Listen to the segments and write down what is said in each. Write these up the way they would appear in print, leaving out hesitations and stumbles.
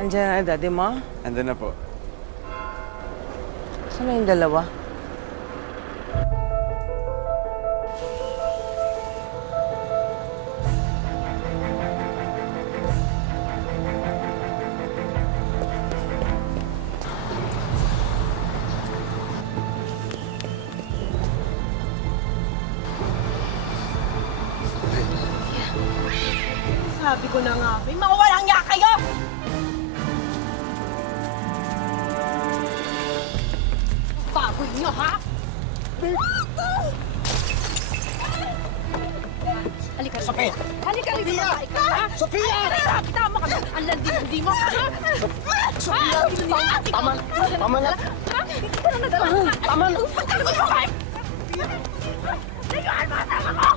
Andiyan na daddy mo? Andun na po. Saan na yung dalawa? Sabi ko na nga, may mga walang niya kayo! Baboy niyo, ha? Halika, Sofia! Halika rito, babae ka, ha? Sofia! Halika, tama ka na! Ang landi mo, ha? Sofia! Tama! Tama na! Ha? Hindi ka na nadala! Tama na! Pagkala mo, babae! Layuan mo ang tama ko!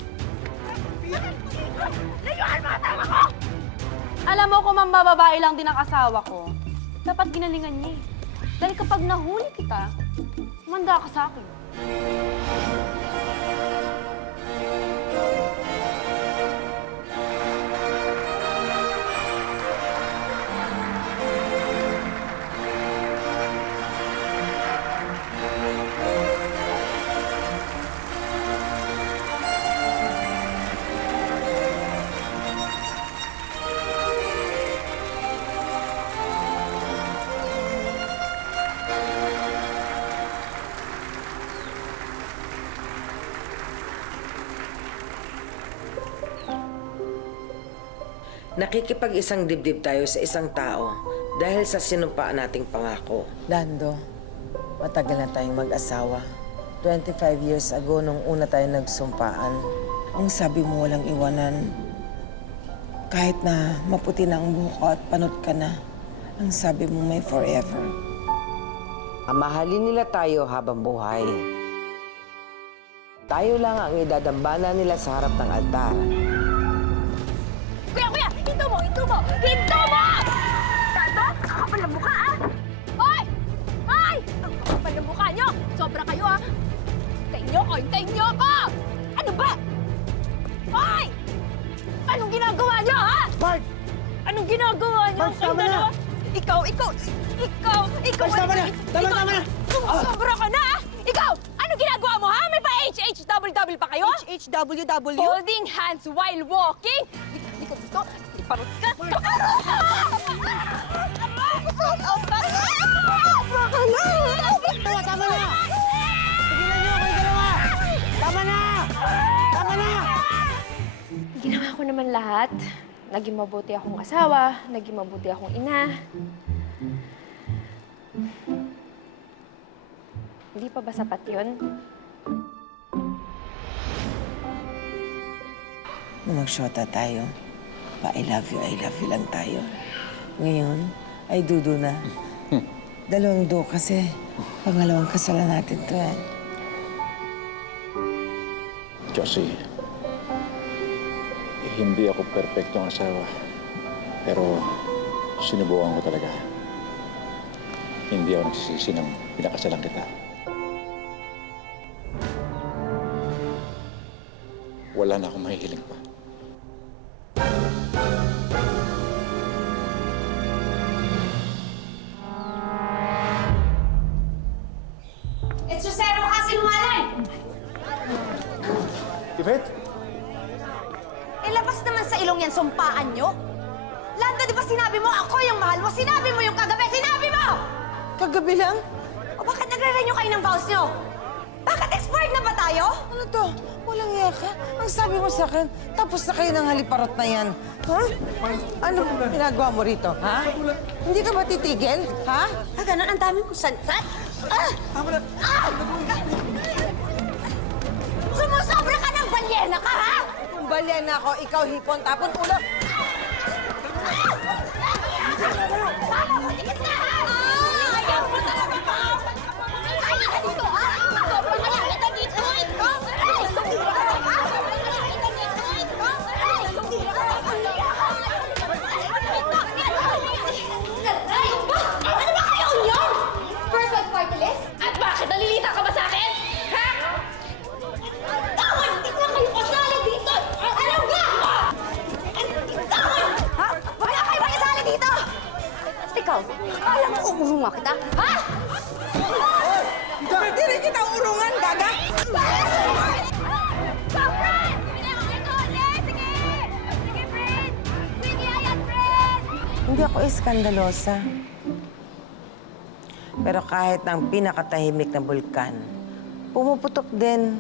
Layuan mo ang tama ko! Alam mo, kung mambababae lang din ang asawa ko, dapat ginalingan niya eh. Dahil kapag nahuli kita, manda ka sa akin. Nakikipag-isang dibdib tayo sa isang tao dahil sa sinumpaan nating pangako. Lando, matagal na tayong mag-asawa. 25 years ago, nung una tayo nagsumpaan, ang sabi mo walang iwanan. Kahit na maputi na ang buhok at panot ka na, ang sabi mo may forever. Mahalin nila tayo habang buhay. Tayo lang ang idadambana nila sa harap ng altar. Kuya! Hinto mo! Hinto mo! Hinto mo! Tato, kakapal ang mukha, ah! Hoy! Hoy! Ang kakapal ng mukha nyo! Sobra kayo, ah! Hintayin nyo ko! Hintayin nyo ko! Ano ba? Hoy! Anong ginagawa nyo, ha? Mark! Anong ginagawa nyo? Mark, tama na! Ikaw! Tama na! Tama na! Sobra ka na, ah! Ikaw! Anong ginagawa mo, ha? May pa-HHW pa kayo? HHWW? Holding hands while walking? Di ko gusto. Iparot ka. Tama na! Tigilan niyo ako yung dalawa! Tama na! Tama na! Ginawa ko naman lahat. Naging mabuti akong asawa, naging mabuti akong ina. Hindi pa ba sapat yun? Nung magsyota tayo, I love you lang tayo. Ngayon, ay dudo na. Dalawang do kasi pangalawang kasalan natin to eh. Josie, hindi ako perpektong asawa. Pero sinubukan ko talaga. Hindi ako nagsisisi ng pinakasalan kita. Wala na akong mahihiling pa. It's just zero ka sinungaling! Yvette? Ilabas naman sa ilong yan, sumpaan nyo. Lando, di ba sinabi mo ako yung mahal mo? Sinabi mo yung kagabi! Sinabi mo! Kagabi lang? O bakit nagre-renew kayo ng vows nyo? Bakit expired na ba tayo? Ano to? Walang iya ka? Ang sabi mo sa akin, tapos na kayo ng haliparot na yan. Ha? Ano ginagawa mo rito, ha? Hindi ka ba titigil, ha? Ah, ganun ang dami mong sansat? Ah! Ah! Sumusobra ka ng balyena ka, ha? Kung balyan na ako, ikaw hipon, tapon ulo. Paano mo tikit na, ha? Ah! Ayaw mo talaga pa! Ay, ka dito, ha? Sobrang kaya kita dito, ikaw! Ay, sumira ka, ha? Sobrang kaya kita dito, ikaw! Ay, sumira ka, ha? Ano ba kayo yun? Perfect party list? At bakit nalilita ka ba sa akin? Ha? Tawad! Hindi na kayo kasali dito! Ano ba? Tawad! Ha? Wala kayo makisali dito! Ako iskandalosa. Pero kahit ng pinakatahimik na bulkan, pumuputok din.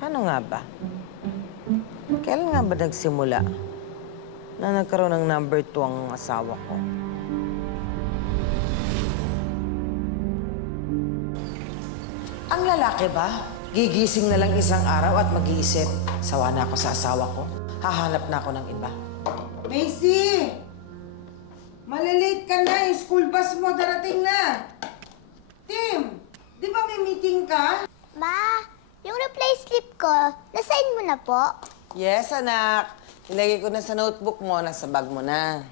Ano nga ba? Kailan nga ba nagsimula na nagkaroon ng number 2 ang asawa ko? Ang lalaki ba? Gigising na lang isang araw at mag-iisip, sawa na ako sa asawa ko. Hahanap na ako ng iba. Macy! Malilate ka na. Yung school bus mo darating na. Tim, di ba may meeting ka? Ma, yung replay slip ko, nasign mo na po? Yes, anak. Ilagay ko na sa notebook mo, nasa bag mo na.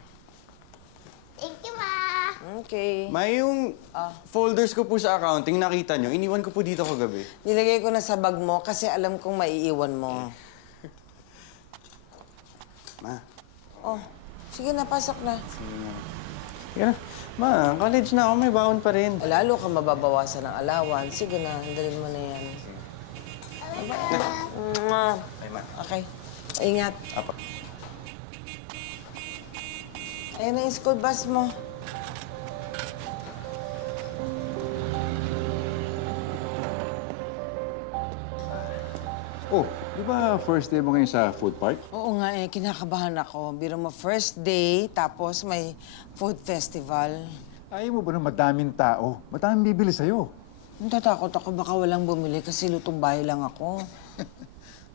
Thank you, Ma. Okay. May yung folders ko po sa accounting, nakita nyo. Iniwan ko po dito kagabi. Nilagay ko na sa bag mo kasi alam kong maiiwan mo. Ma. Oh, sige na, pasok na. Yeah. Ma, college na ako. May baon pa rin. Lalo ka mababawasan ng alawan. Sige na, handalin mo na yan. Mwah. Ay, ma. Okay. Ingat. Apa. Ayan na yung school bus mo. Oh, di ba first day mo ngayon sa food park? Oo nga eh, kinakabahan ako. Biro mo first day, tapos may food festival. Ayaw mo ba na madaming tao? Madaming bibili sa'yo. Natatakot ako baka walang bumili kasi lutong bahay lang ako.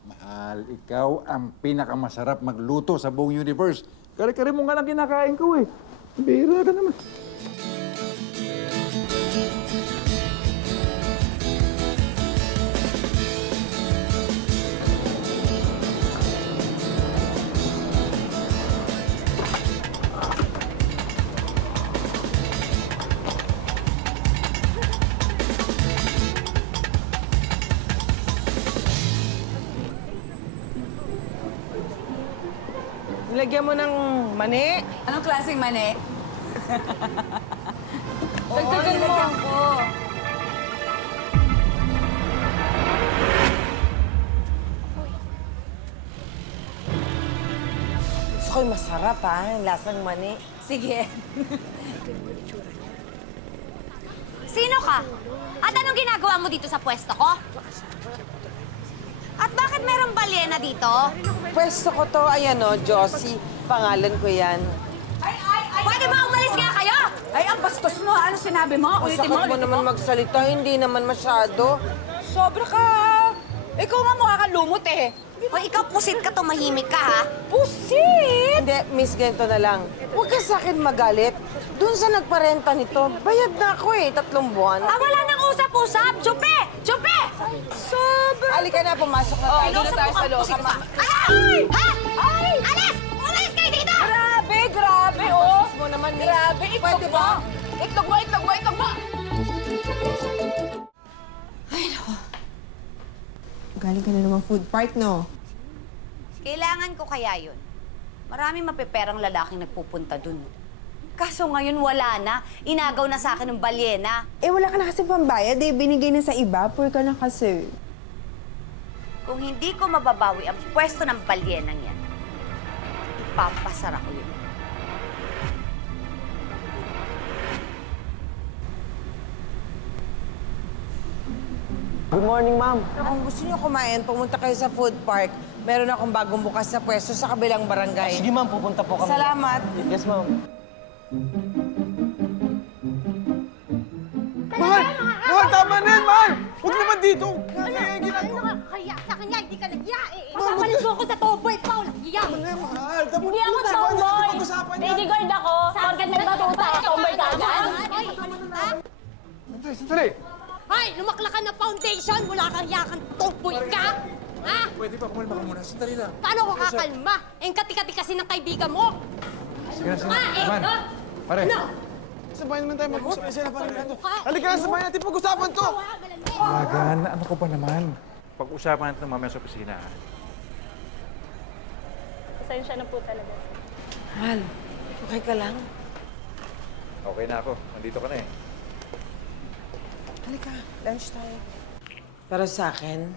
Mahal, ikaw ang pinakamasarap magluto sa buong universe. Kare-kare mo nga lang kinakain ko eh. Bira ka naman. Nilagyan mo ng mani? Anong klaseng mani? Dagdagan mo. ko. Gusto ko yung masarap ha, yung lasang mani. Sige. Sino ka? At anong ginagawa mo dito sa pwesto ko? At bakit merong balyena dito? Pwesto ko to, ayan o, Josie. Pangalan ko yan. Pwede ba umalis nga kayo? Ay, ang bastos mo. Ano sinabi mo? Ang sakit mo naman magsalita, hindi naman masyado. Sobra ka. Ikaw nga mukha kang lumot eh. O ikaw pusit ka, tumahimik ka ha? Pusit! Hindi, miss, ganito na lang. Huwag ka sa akin magalit. Doon sa nagparenta nito, bayad na ako eh, 3 buwan. Ah, wala nang usap-usap! Chupi! Chupi! Sobra! Halika na, pumasok na tayo. Doon tayo sa loob. Ay! Ha? Ay! Alis! Umalis kayo dito! Grabe, grabe, oh. Mo naman, miss. Grabe, itlog Pwede mo. ba? Itlog mo, itlog mo, itlog mo. Galing ka na naman food park, no? Kailangan ko kaya yun. Maraming mapeperang lalaking nagpupunta dun. Kaso ngayon wala na. Inagaw na sa akin ng balyena. Eh, wala ka na kasi pambayad eh. Binigay na sa iba. Poor ka na kasi. Kung hindi ko mababawi ang pwesto ng balyenang yan, ipapasara ko yun. Good morning, ma'am. Kung gusto niyo kumain, pumunta kayo sa food park. Meron akong bagong bukas na pwesto sa kabilang barangay. Sige, ma'am. Pupunta po kami. Salamat. Yes, ma'am. Mahal! Mahal, tama na yan, mahal! Huwag naman dito! Kaya yung ginagawa. Kaya sa kanya, hindi ka nag-iya eh. Mamalit mo ako sa tomboy pa, nag-iya. Ano na yan, mahal? Dapat Hindi ako pag-usapan tomboy! natin, pag-usapan yan. Lady guard ako. Pagkat nagbatuta, tomboy ka agad. Sandali, sandali! Hoy, lumakla ka na foundation, wala kang yakang tomboy ka. Ha? Pwede ba kumalma ka muna? Sandali lang. Paano ko kakalma? Eh, kati-kati kasi ng kaibigan mo. Sige na, sige na. Ah, eh, Man, ah. pare. Sabay naman tayo mag-usap. Kasi na parang ganito. Halika na, sabay natin pag-usapan to! Magan, ano ko ba naman? Pag-usapan natin mamaya sa opisina. Pasensya na po talaga. Mahal, okay ka lang? Okay na ako. Nandito ka na eh. Halika, lunch tayo. Pero sa akin,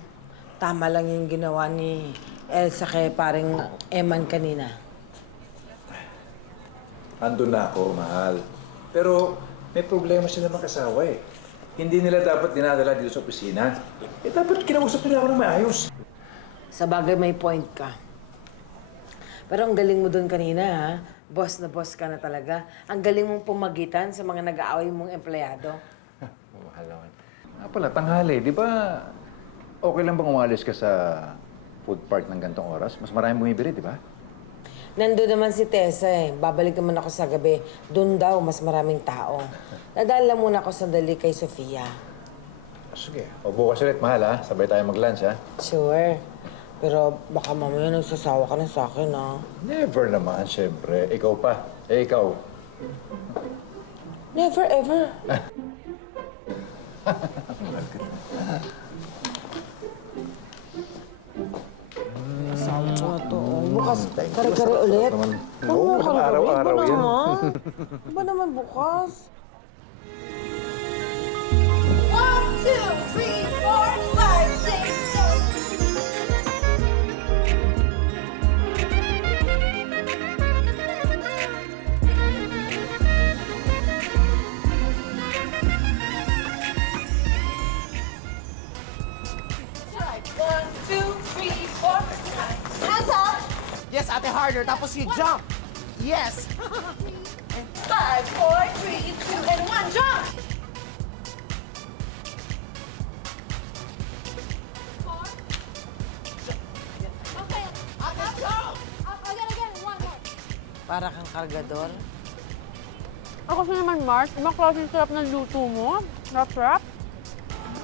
tama lang yung ginawa ni Elsa kay paring Eman kanina. andun na ako, mahal. Pero may problema sila mag-asawa eh. Hindi nila dapat dinadala dito sa opisina. Eh, dapat kinausap nila ako ng maayos. Sa bagay may point ka. Pero ang galing mo doon kanina, ha? Boss na boss ka na talaga. Ang galing mong pumagitan sa mga nag-aaway mong empleyado. Mahal naman. Nga pala, tanghali, di ba okay lang bang umalis ka sa food park ng gantong oras? Mas maraming bumibili, di ba? Nandun naman si Tessa eh. Babalik naman ako sa gabi. Doon daw, mas maraming tao. Nadala muna ako sandali kay Sofia. Sige. O bukas ulit, mahal ha. Sabay tayo mag-lunch ha. Sure. Pero baka mamaya nagsasawa ka na sa akin, ha? Never naman, siyempre. Ikaw pa. Eh, ikaw. Never ever. Asawa ko na to. Bukas, kare-kare ulit. Oo, araw-araw yan. Ba naman bukas? 1, 2, 3, 4, 5, 6, 7. Yes, ate, harder. Tapos you jump. Yes. 5, 4, 3, 2, and 1, jump! Para kang kargador. Ako sa naman, Mars, ibang klase sarap ng luto mo. Sarap-sarap.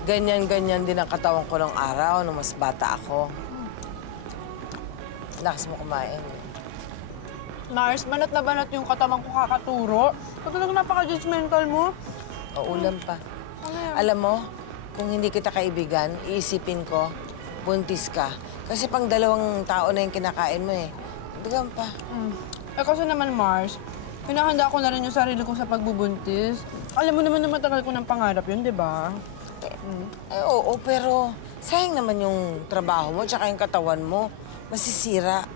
Ganyan-ganyan din ang katawan ko ng araw nung mas bata ako. Lakas mo kumain. Mars, banat na banat yung katawan ko kakaturo. Ito talagang napaka-judgmental mo. O ulam pa. Alam mo, kung hindi kita kaibigan, iisipin ko, buntis ka. Kasi pang dalawang tao na yung kinakain mo eh. Dagan pa. Eh kasi naman, Mars, hinahanda ko na rin yung sarili ko sa pagbubuntis. Alam mo naman na matagal ko ng pangarap yun, di ba? Eh, oo, pero sayang naman yung trabaho mo tsaka yung katawan mo. Masisira.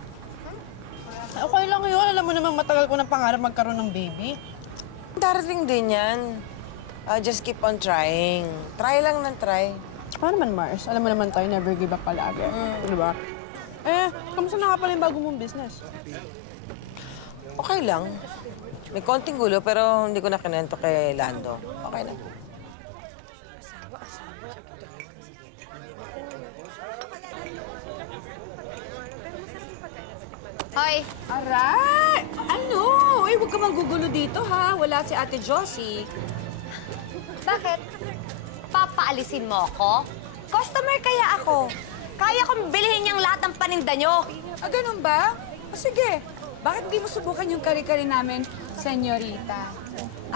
Okay lang yun. Alam mo naman matagal ko ng pangarap magkaroon ng baby. Darating din yan. Just keep on trying. Try lang ng try. Paano naman, Mars? Alam mo naman tayo, never give up palagi. Di ba? Eh, kamusta na nga pala yung bago mong business? Okay lang. May konting gulo, pero hindi ko na kinento kay Lando. Okay na. Hoy, Aray! Ano? Uy, huwag ka manggugulo dito, ha? Wala si Ate Josie. Bakit? Papaalisin mo ako? Customer kaya ako. Kaya kong bilhin niyang lahat ng paninda niyo. Ah, ganun ba? O sige, bakit hindi mo subukan yung kari-kari namin, senyorita?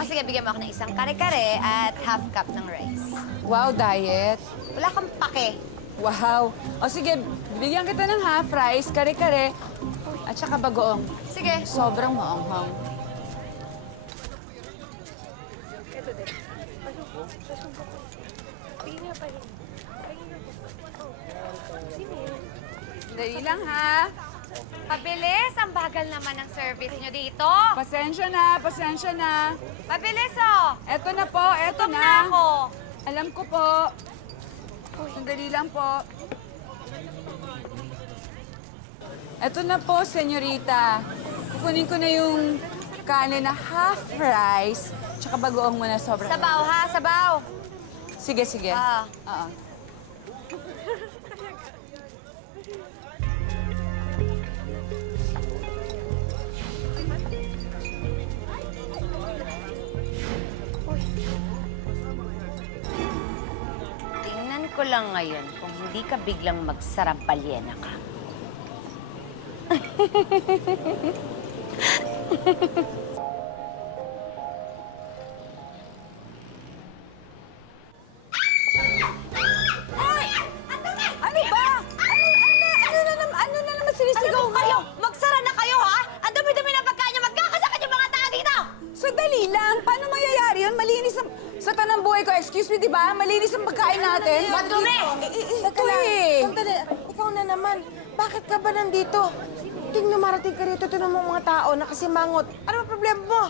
Sige, bigyan mo ako ng isang kare-kare at half cup ng rice. Wow, diet. Wala kang pake. Wow. O sige, bigyan kita ng half rice, kare-kare, at saka bagoong. Sige. Sobrang maanghang. Dali lang, ha? Pabilis, ang bagal naman ng service niyo dito. Pasensya na, pasensya na. Pabilis, oh. Eto na po, eto Gutom na ako. Alam ko po. Sandali lang po. Eto na po, senyorita. Kukunin ko na yung kanin na half rice, tsaka bagoong mo na sobrang... Sabaw, ha? Sabaw. Sige, sige. Ah. Oo. Tingnan ko lang ngayon kung hindi ka biglang magsarabalyena ka. Ano ba? Ano na naman sinisigaw mo? Kayo, magsara na kayo, ha? Ang dumi-dumi ng pagkain niyo, magkakasakit yung mga tao dito! Sandali lang. Paano mangyayari yun? Malinis ang... Sa tanang buhay ko, excuse me, di ba? Malinis ang pagkain natin. Madumi! Teka lang. Sandali. Ikaw na naman. Bakit ka ba nandito? Ting lumarating ka rito, ito ng mga tao na kasi mangot. Ano ba problema? problema mo?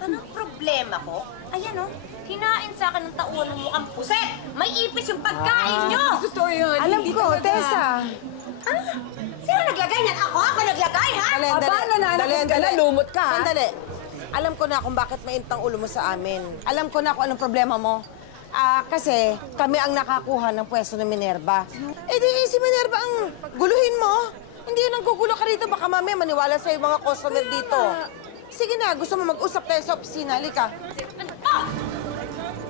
Anong problema ko? Ayan oh, hinain sa akin ng tauhan ng mukhang puset. May ipis yung pagkain nyo. Totoo yun. Alam Hindi ko, talaga. Tessa. Sino naglagay niyan? Ako naglagay, ha? Aba, nananakit ka na, lumot ka, ha? Sandali. Alam ko na kung bakit maintang ulo mo sa amin. Alam ko na kung anong problema mo. Kasi kami ang nakakuha ng pwesto ng Minerva. Eh di si Minerva ang guluhin mo. Hindi yun ang gugulo ka rito. Baka mamaya maniwala sa'yo mga customer dito. Sige na, gusto mo mag-usap tayo sa opisina. Halika. Oh!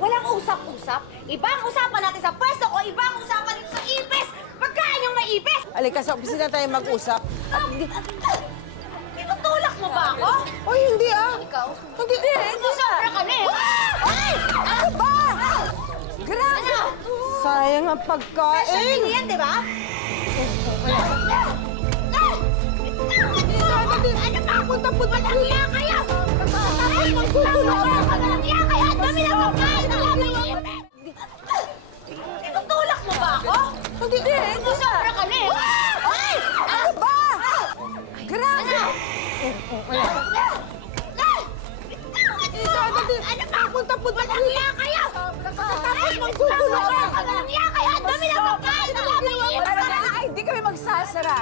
Walang usap-usap. Ibang usapan natin sa pwesto ko, ibang usapan dito sa ipis. Pagkain yung may ipis. Halika, sa opisina tayo mag-usap. Tinutulak mo ba ako? Oy, hindi Ikaw? Hindi. Sobra ka na eh. Ay! Ano ba? Grabe! Ano? Sayang ang pagkain. Sabi yan, di ba? Ano ba? Punta-punta lang iya kayo! Tapos magtutulak ka lang iya kayo! Ang dami na pagkain na lang may ipis! Tinutulak mo ba ako? Hindi. Sobra ka na eh. Ay! Ano ba? Grabe! Ano ba? Punta-punta lang iya kayo! Tapos magtutulak ka lang iya kayo! Ang dami na pagkain na lang may ipis! Ay, hindi kami magsasara.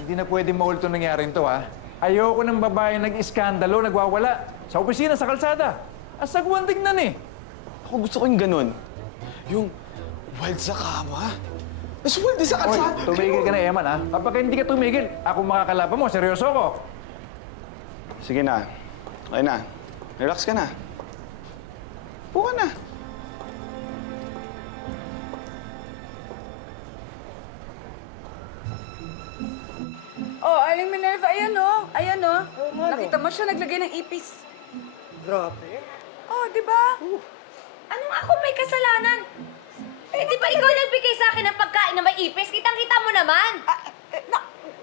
Hindi na pwede maulit itong nangyaring to, ha? Ayoko ng babae nag-iskandalo, nagwawala. Sa opisina, sa kalsada. Asagwan tignan eh. Ako gusto ko yung ganun. Yung wild sa kama. Mas wild din sa Hoy, kalsada. tumigil ka na, Eman, ha? Kapag hindi ka tumigil, ako makakalaban mo. Seryoso ko. Sige na. Okay na. Relax ka na. Upo ka na. Oh, Aling Minerva, ayan oh. Ayan oh. Nakita mo siya naglagay ng ipis. Grabe. Oh, di ba? Anong ako may kasalanan? Eh, di ba ikaw nagbigay sa akin ng pagkain na may ipis? Kitang-kita mo naman.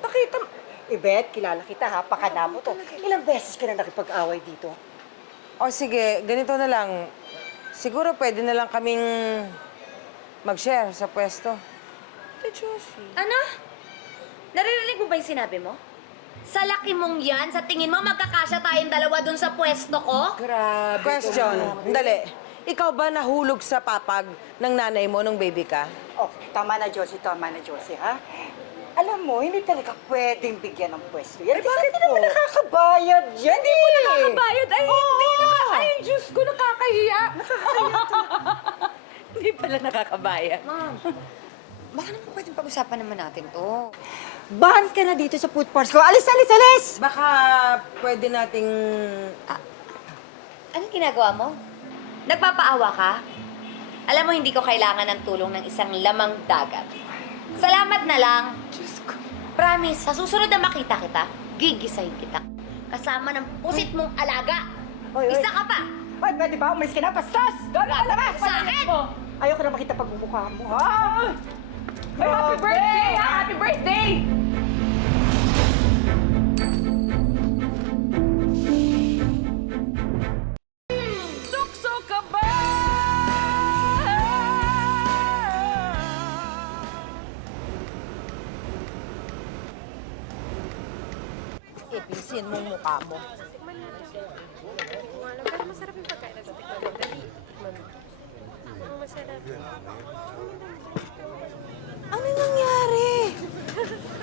Nakita mo. Ibet, kilala kita ha. Pakana mo to. Ilang beses ka na nakipag-away dito? O sige, ganito na lang. Siguro pwede na lang kaming mag-share sa pwesto. Ano? Naririnig mo ba yung sinabi mo? Sa laki mong yan, sa tingin mo magkakasya tayong dalawa dun sa pwesto ko? Grabe. Question. Dali. Ikaw ba nahulog sa papag ng nanay mo nung baby ka? Oh, tama na, Josie, ha? Alam mo, hindi talaga pwedeng bigyan ng pwesto yan. Bakit po? Hindi naman nakakabayad yan. Hindi mo Nakakabayad? Ay, hindi na. Ay, Diyos ko, nakakahiya. Hindi pala nakakabayad. Ma'am, Baka naman pwedeng pag-usapan naman natin to. Ban ka na dito sa food parks ko. Alis, alis, alis! Baka pwede nating... anong ginagawa mo? Nagpapaawa ka? Alam mo, hindi ko kailangan ng tulong ng isang lamang dagat. Salamat na lang. Diyos ko. Promise, sa susunod na makita kita, gigisahin kita. Kasama ng pusit mong alaga. Oy, oy. Isa ka pa. Ay, pwede ba? Umalis ka na, pastas! Labas sa akin! Ayoko na makita pagmumukha mo, ha? Ay, happy birthday, ha? Happy birthday! Tukso ka ba? Ipisin mo mukha mo. Ano nangyari?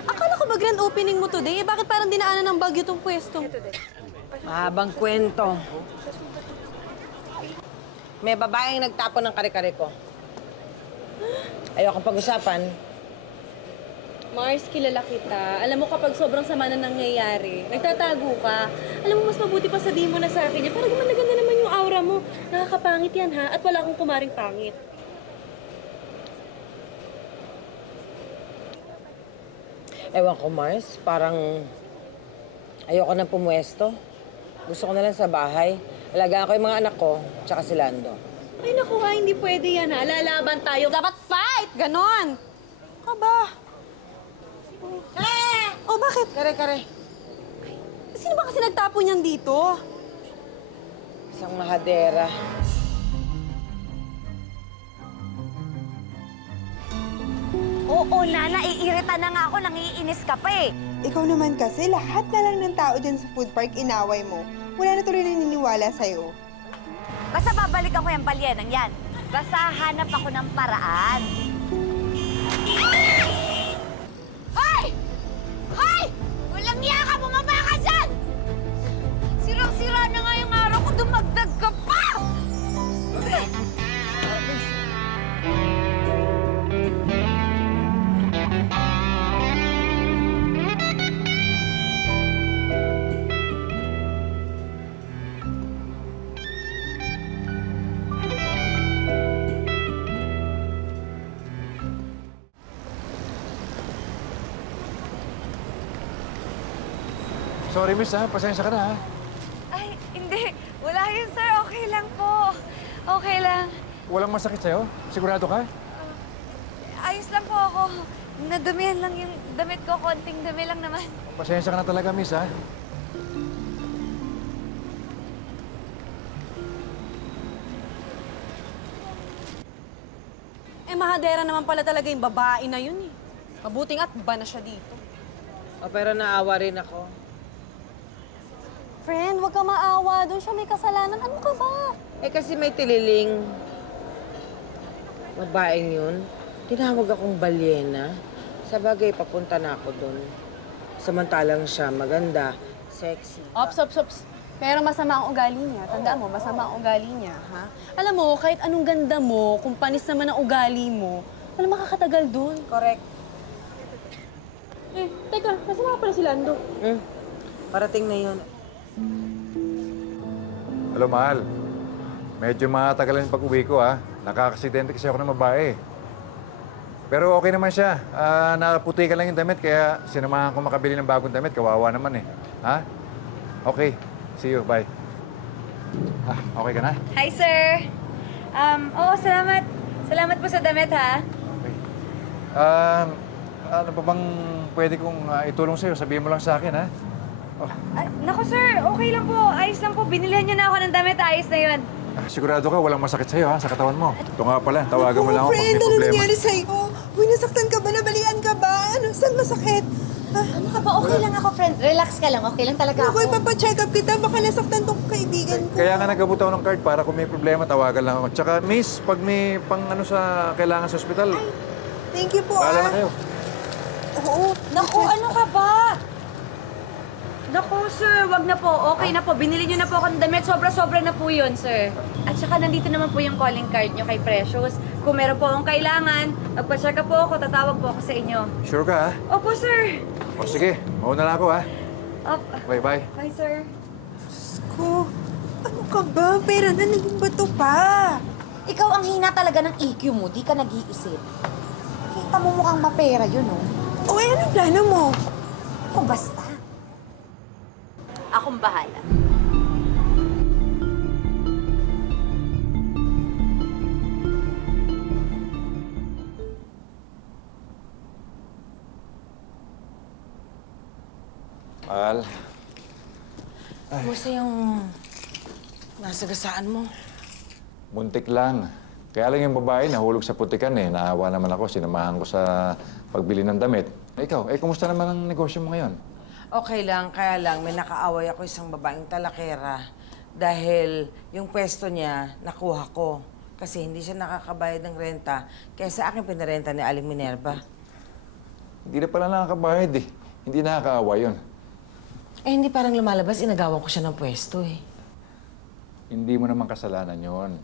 Akala ko ba grand opening mo today? Bakit parang dinaanan ng bagyo tong pwesto? Mahabang kwento. May babaeng nagtapon ng kare-kare ko. Ayokong pag-usapan. Mars, kilala kita. Alam mo kapag sobrang sama na nangyayari, nagtatago ka. Alam mo, mas mabuti pa sabihin mo na sa akin yan. Para gumanda naman yung aura mo. Nakakapangit yan, ha? At wala akong kumaring pangit. Ewan ko, Mars. Parang ayoko nang pumuesto. Gusto ko na lang sa bahay. Alagaan ko yung mga anak ko, tsaka si Lando. Ay, naku ha, hindi pwede yan, ha? Lalaban tayo. Dapat fight! Ganon! Ka ba? Oh, bakit? Kare-kare. Sino ba kasi nagtapon niyan dito? Isang mahadera. Oh, Oo na, naiirita na nga ako, nangiinis ka pa eh. Ikaw naman kasi, lahat na lang ng tao dyan sa food park inaway mo. Wala na tuloy naniniwala sa'yo. Basta babalikan ko yung balyenang yan. Basta hanap ako ng paraan. Hoy! Hoy! Walang iya ka! Bumaba ka dyan! Sirang-sira na nga yung araw ko, dumagdag ka pa! Sorry, miss, ha? Pasensya ka na, ha? Ay, hindi. Wala yun, sir. Okay lang po. Okay lang. Walang masakit sa'yo? Sigurado ka? Ayos lang po ako. Nadumihan lang yung damit ko. Konting dumi lang naman. Pasensya ka na talaga, miss, ha? Eh, mahadera naman pala talaga yung babae na yun eh. Mabuting at ba na siya dito. Pero naawa rin ako. Friend, huwag ka maawa. Doon siya may kasalanan. Ano ka ba? Eh kasi may tililing babaeng yun. Tinawag akong balyena. Sa bagay, papunta na ako doon. Samantalang siya maganda, sexy. Ops. Pero masama ang ugali niya. Tandaan mo, masama ang ugali niya, ha? Alam mo, kahit anong ganda mo, kung panis naman ang ugali mo, wala makakatagal doon. Correct. Eh, teka, nasa nga pala si Lando? Parating na yun. Hello, mahal. Medyo matagalan yung pag-uwi ko, ha? Nakakasidente kasi ako ng babae. Pero okay naman siya. Naputi ka lang yung damit, kaya sinamahan ko makabili ng bagong damit. Kawawa naman, eh. Ha? Okay. See you. Bye. Okay ka na? Hi, sir. Oo, salamat. Salamat po sa damit, ha? Okay. Ano pa bang pwede kong itulong sa'yo? Sabihin mo lang sa akin, ha? Ay, naku, sir. Okay lang po. Ayos lang po. Binilihan niyo na ako ng damit. Ayos na yun. Sigurado ka, walang masakit sa'yo, ha? Sa katawan mo. Ito nga pala, tawagan mo lang ako pag Friend, may ano problema. nangyari sa'yo? Uy, nasaktan ka ba? Nabalian ka ba? Ano, saan masakit? Ano ka ba? Okay lang ako, friend. Relax ka lang. Okay lang talaga Naku, ipapacheck up kita. Baka nasaktan tong kaibigan ko. Kaya nga nagabot ako ng card para kung may problema, tawagan lang ako. Tsaka, miss, pag may pang ano sa kailangan sa ospital, Thank you po, bahala na kayo. Oo. Naku, ano ka ba? Naku, sir. Wag na po. Okay na po. Binili niyo na po ako ng damit. Sobra-sobra na po yun, sir. At saka nandito naman po yung calling card niyo kay Precious. Kung meron po akong kailangan, magpa-check up po ako, tatawag po ako sa inyo. Sure ka, ha? Opo, sir. O sige, mauna na ako, ha? Bye-bye. Bye, sir. Ko, ano ka ba? Pera na naging bato pa. Ikaw ang hina talaga ng EQ mo. Di ka nag-iisip. Kita mo mukhang mapera yun, oh. O, anong plano mo? Kung basta. Akong bahala. Mahal. Kumusta yung nasagasaan mo? Muntik lang. Kaya lang yung babae nahulog sa putikan, eh. Naawa naman ako, sinamahan ko sa pagbili ng damit. Ikaw, kumusta naman ang negosyo mo ngayon? Okay lang, kaya lang may nakaaway ako isang babaeng talakera dahil yung pwesto niya nakuha ko kasi hindi siya nakakabayad ng renta kaya sa akin pinarenta ni Aling Minerva. Hindi na pala nakakabayad, eh. Hindi nakakaawa yun. Eh hindi parang lumalabas, inagawan ko siya ng pwesto eh. Hindi mo naman kasalanan yon.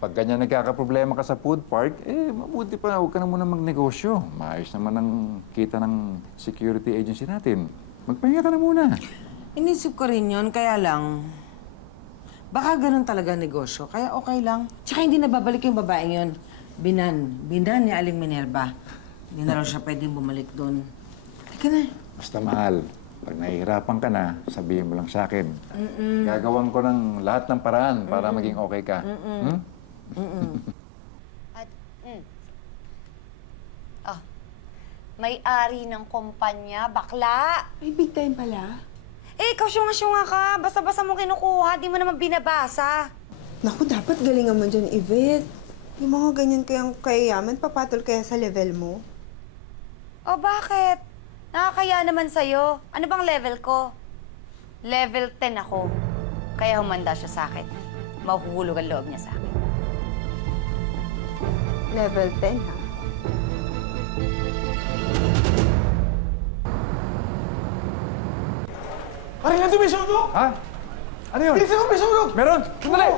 Pag ganyan nagkakaproblema ka sa food park, mabuti pa, huwag ka na muna magnegosyo. Maayos naman ang kita ng security agency natin. Magpahinga ka na muna. Inisip ko rin yun, kaya lang, baka ganun talaga ang negosyo, kaya okay lang. Tsaka hindi na babalik yung babaeng yun. Binan ni Aling Minerva. Hindi na raw siya pwedeng bumalik doon. Teka na. Basta mahal, pag nahihirapan ka na, sabihin mo lang sa akin. Gagawan ko ng lahat ng paraan para maging okay ka. May-ari ng kumpanya, bakla. Ay, big time pala. Eh, ikaw syunga-syunga ka. Basta-basta mo kinukuha, di mo naman binabasa. Naku, dapat galingan mo dyan, Yvette. Yung mga ganyan kayang kayayaman, papatol kaya sa level mo. O bakit? Nakakaya naman sa'yo. Ano bang level ko? Level 10 ako. Kaya humanda siya sa akin. Mahuhulog ang loob niya sa akin. Level 10, ha? Pare, nandun may sunog! Ha? Ano yun? Bilisan mo, may sunog! Meron! Sandali!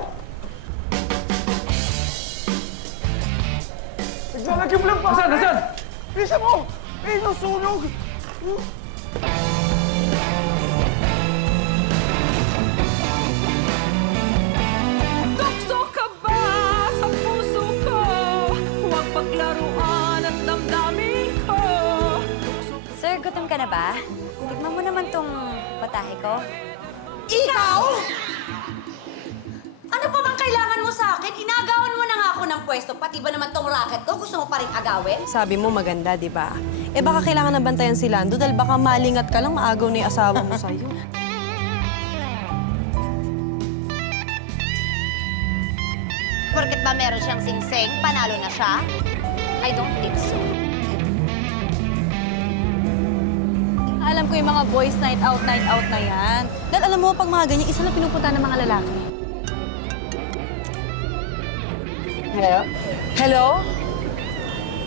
Naglalagyan mo lang, pare! Nasaan? Nasaan? Bilisan mo! May sunog! Tukso ka ba sa puso ko? Huwag paglaruan at damdamin ko. Sir, gutom ka na ba? Tikman mo naman tong patahe ko. Ikaw? Ano pa bang kailangan mo sa akin? Inagawan mo na nga ako ng pwesto, pati ba naman tong racket ko? Gusto mo pa rin agawin? Sabi mo maganda, di ba? Eh baka kailangan na bantayan si Lando dahil baka malingat ka lang maagaw na yung asawa mo sa'yo. Porket ba meron siyang singsing, panalo na siya? I don't think so. Alam ko yung mga boys night out na yan. Dahil alam mo, pag mga ganyan, isa lang pinupunta ng mga lalaki. Hello? Hello?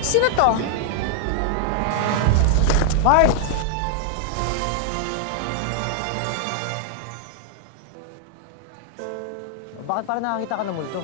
Sino to? Mike! Bakit parang nakakita ka ng multo?